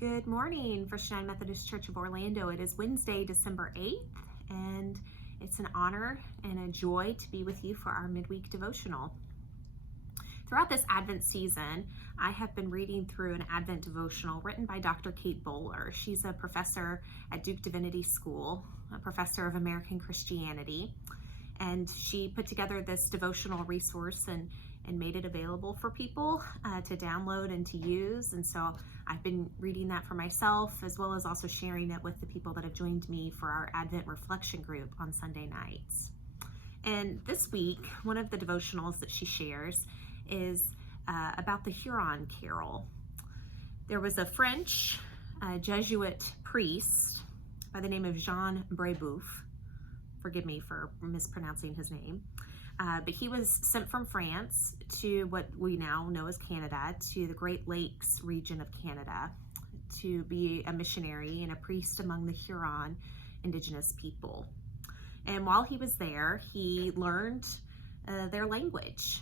Good morning, First United Methodist Church of Orlando. It is Wednesday, December 8th, and it's an honor and a joy to be with you for our midweek devotional. Throughout this Advent season, I have been reading through an Advent devotional written by Dr. Kate Bowler. She's a professor at Duke Divinity School, a professor of American Christianity, and she put together this devotional resource and made it available for people to download and to use. And so I've been reading that for myself, as well as also sharing it with the people that have joined me for our Advent reflection group on Sunday nights. And this week, one of the devotionals that she shares is about the Huron Carol. There was a French Jesuit priest by the name of Jean Brebeuf. Forgive me for mispronouncing his name. But he was sent from France to what we now know as Canada, to the Great Lakes region of Canada, to be a missionary and a priest among the Huron indigenous people. And while he was there, he learned their language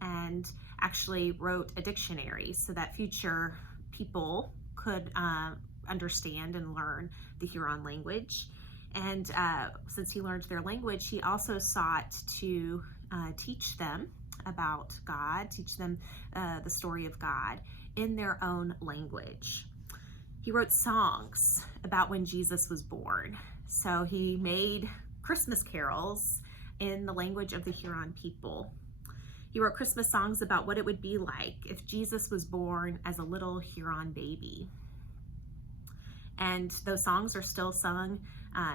and actually wrote a dictionary so that future people could understand and learn the Huron language. And since he learned their language, he also sought to teach them about God, teach them the story of God in their own language. He wrote songs about when Jesus was born. So he made Christmas carols in the language of the Huron people. He wrote Christmas songs about what it would be like if Jesus was born as a little Huron baby. And those songs are still sung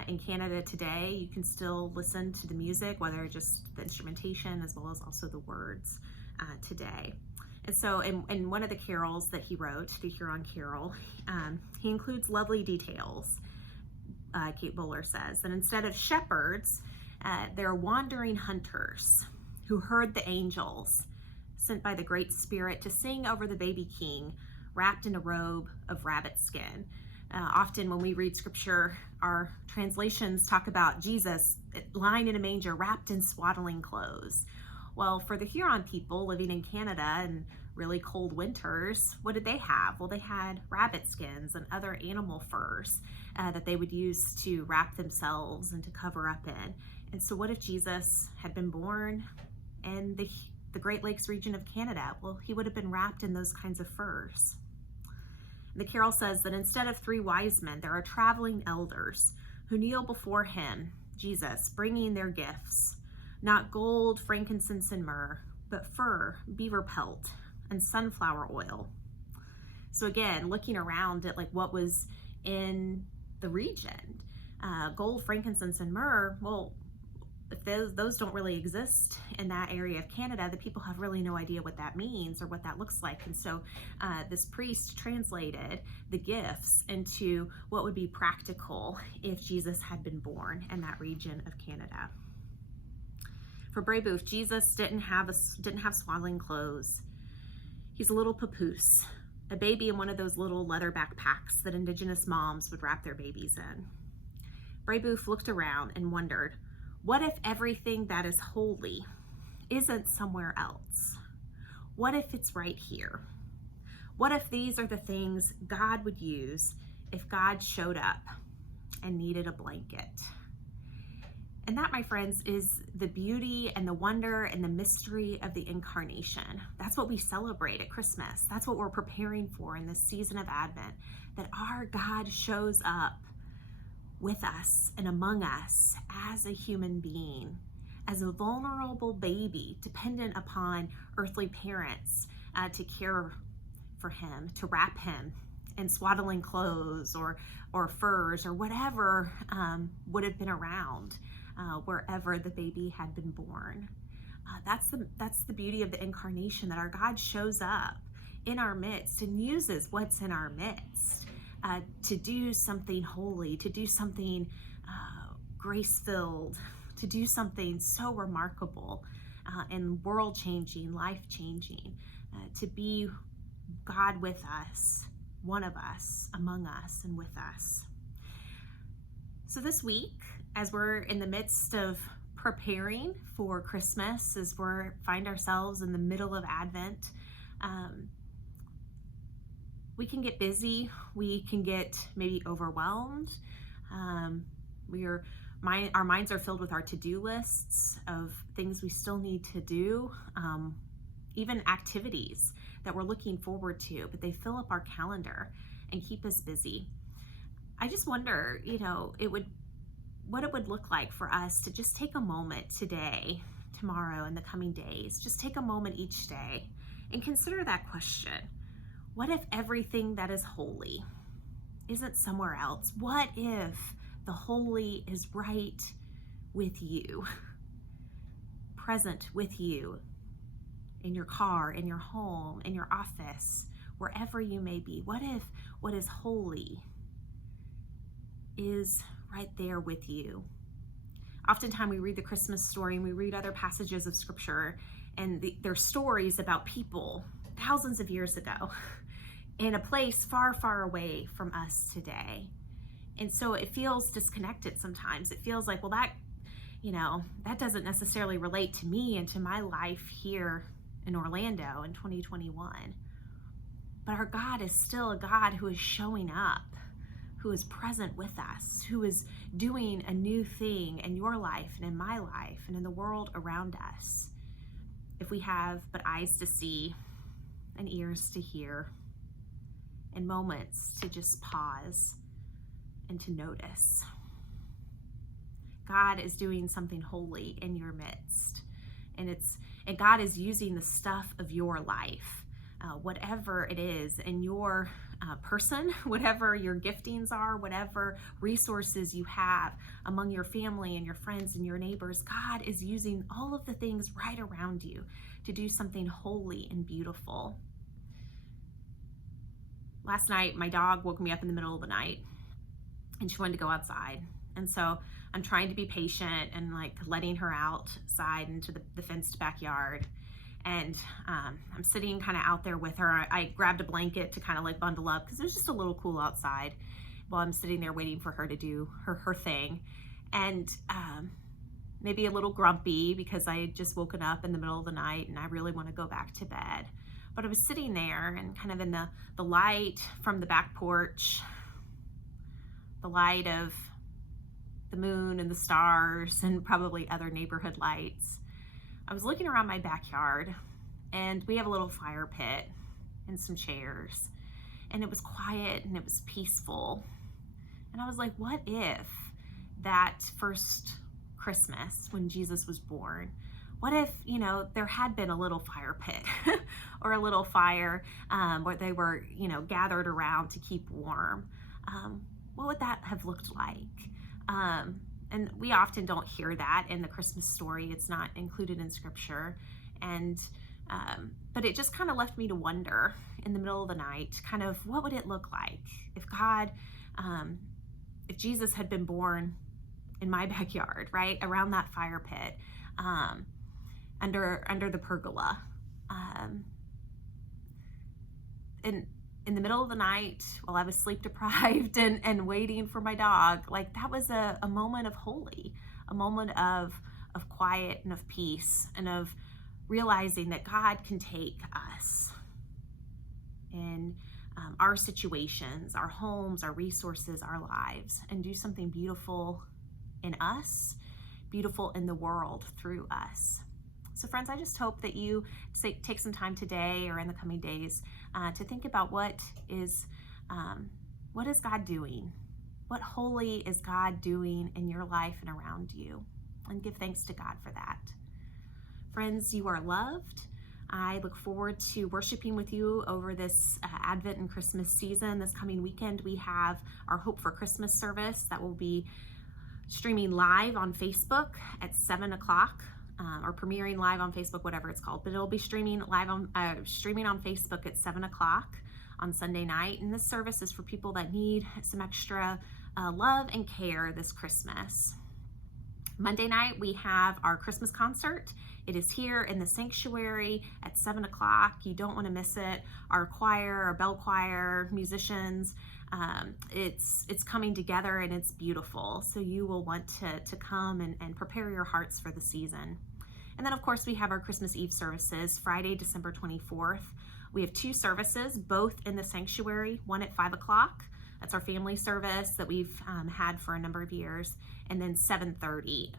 in Canada today. You can still listen to the music, whether just the instrumentation as well as also the words today. And so in one of the carols that he wrote, the Huron Carol, he includes lovely details. Kate Bowler says that instead of shepherds, they're wandering hunters who heard the angels sent by the Great Spirit to sing over the baby king wrapped in a robe of rabbit skin. Often when we read scripture, our translations talk about Jesus lying in a manger wrapped in swaddling clothes. Well, for the Huron people living in Canada in really cold winters, what did they have? Well, they had rabbit skins and other animal furs that they would use to wrap themselves and to cover up in. And so what if Jesus had been born in the Great Lakes region of Canada? Well, he would have been wrapped in those kinds of furs. The carol says that instead of 3 wise men, there are traveling elders who kneel before him, Jesus, bringing their gifts, not gold, frankincense, and myrrh, but fur, beaver pelt, and sunflower oil. So again, looking around at like what was in the region, gold, frankincense, and myrrh, well, if those don't really exist in that area of Canada, the people have really no idea what that means or what that looks like. And so this priest translated the gifts into what would be practical if Jesus had been born in that region of Canada. For Brebeuf, Jesus didn't have swaddling clothes. He's a little papoose, a baby in one of those little leather backpacks that indigenous moms would wrap their babies in. Brebeuf looked around and wondered, what if everything that is holy isn't somewhere else? What if it's right here? What if these are the things God would use if God showed up and needed a blanket? And that, my friends, is the beauty and the wonder and the mystery of the incarnation. That's what we celebrate at Christmas. That's what we're preparing for in this season of Advent, that our God shows up with us and among us as a human being, as a vulnerable baby dependent upon earthly parents to care for him, to wrap him in swaddling clothes or furs or whatever would have been around wherever the baby had been born. That's the beauty of the incarnation, that our God shows up in our midst and uses what's in our midst to do something holy, to do something grace-filled, to do something so remarkable and world-changing, life-changing, to be God with us, one of us, among us, and with us. So this week, as we're in the midst of preparing for Christmas, as we find ourselves in the middle of Advent, we can get busy. We can get maybe overwhelmed. Our minds are filled with our to-do lists of things we still need to do, even activities that we're looking forward to, but they fill up our calendar and keep us busy. I just wonder, what it would look like for us to just take a moment today, tomorrow, and the coming days. Just take a moment each day and consider that question. What if everything that is holy isn't somewhere else? What if the holy is right with you, present with you, in your car, in your home, in your office, wherever you may be? What if what is holy is right there with you? Oftentimes we read the Christmas story and we read other passages of scripture, and they're stories about people thousands of years ago in a place far, far away from us today. And so it feels disconnected sometimes. It feels like, well, that doesn't necessarily relate to me and to my life here in Orlando in 2021. But our God is still a God who is showing up, who is present with us, who is doing a new thing in your life and in my life and in the world around us. If we have but eyes to see and ears to hear and moments to just pause and to notice. God is doing something holy in your midst, and God is using the stuff of your life, whatever it is in your person, whatever your giftings are, whatever resources you have among your family and your friends and your neighbors. God is using all of the things right around you to do something holy and beautiful. Last night, my dog woke me up in the middle of the night and she wanted to go outside. And so I'm trying to be patient and letting her outside into the fenced backyard. And I'm sitting kind of out there with her. I grabbed a blanket to kind of bundle up because it was just a little cool outside while I'm sitting there waiting for her to do her thing. And maybe a little grumpy because I had just woken up in the middle of the night and I really want to go back to bed. But I was sitting there and kind of in the light from the back porch, the light of the moon and the stars and probably other neighborhood lights. I was looking around my backyard, and we have a little fire pit and some chairs, and it was quiet and it was peaceful. And I was like, what if that first Christmas when Jesus was born, what if, there had been a little fire pit or a little fire where they were, gathered around to keep warm? What would that have looked like? And we often don't hear that in the Christmas story. It's not included in scripture. But it just kind of left me to wonder in the middle of the night, kind of what would it look like if if Jesus had been born in my backyard, right? Around that fire pit, under the pergola. And in the middle of the night while I was sleep deprived and waiting for my dog, that was a moment of holy, a moment of quiet and of peace and of realizing that God can take us in our situations, our homes, our resources, our lives, and do something beautiful in us, beautiful in the world through us. So friends, I just hope that you take some time today or in the coming days to think about what is God doing? What holy is God doing in your life and around you? And give thanks to God for that. Friends, you are loved. I look forward to worshiping with you over this Advent and Christmas season. This coming weekend, we have our Hope for Christmas service that will be streaming live on Facebook at 7 o'clock. Or premiering live on Facebook, whatever it's called, but it'll be streaming on Facebook at 7 o'clock on Sunday night. And this service is for people that need some extra love and care this Christmas. Monday night, we have our Christmas concert. It is here in the sanctuary at 7 o'clock. You don't want to miss it. Our choir, our bell choir, musicians, it's coming together and it's beautiful. So you will want to come and prepare your hearts for the season. And then, of course, we have our Christmas Eve services, Friday, December 24th, We have 2 services, both in the sanctuary, one at 5 o'clock. That's our family service that we've had for a number of years. And then 7:30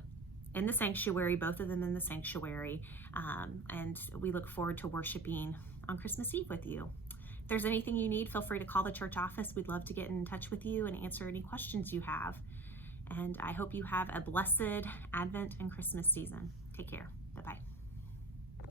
in the sanctuary, both of them in the sanctuary. And we look forward to worshiping on Christmas Eve with you. If there's anything you need, feel free to call the church office. We'd love to get in touch with you and answer any questions you have. And I hope you have a blessed Advent and Christmas season. Take care. Bye-bye.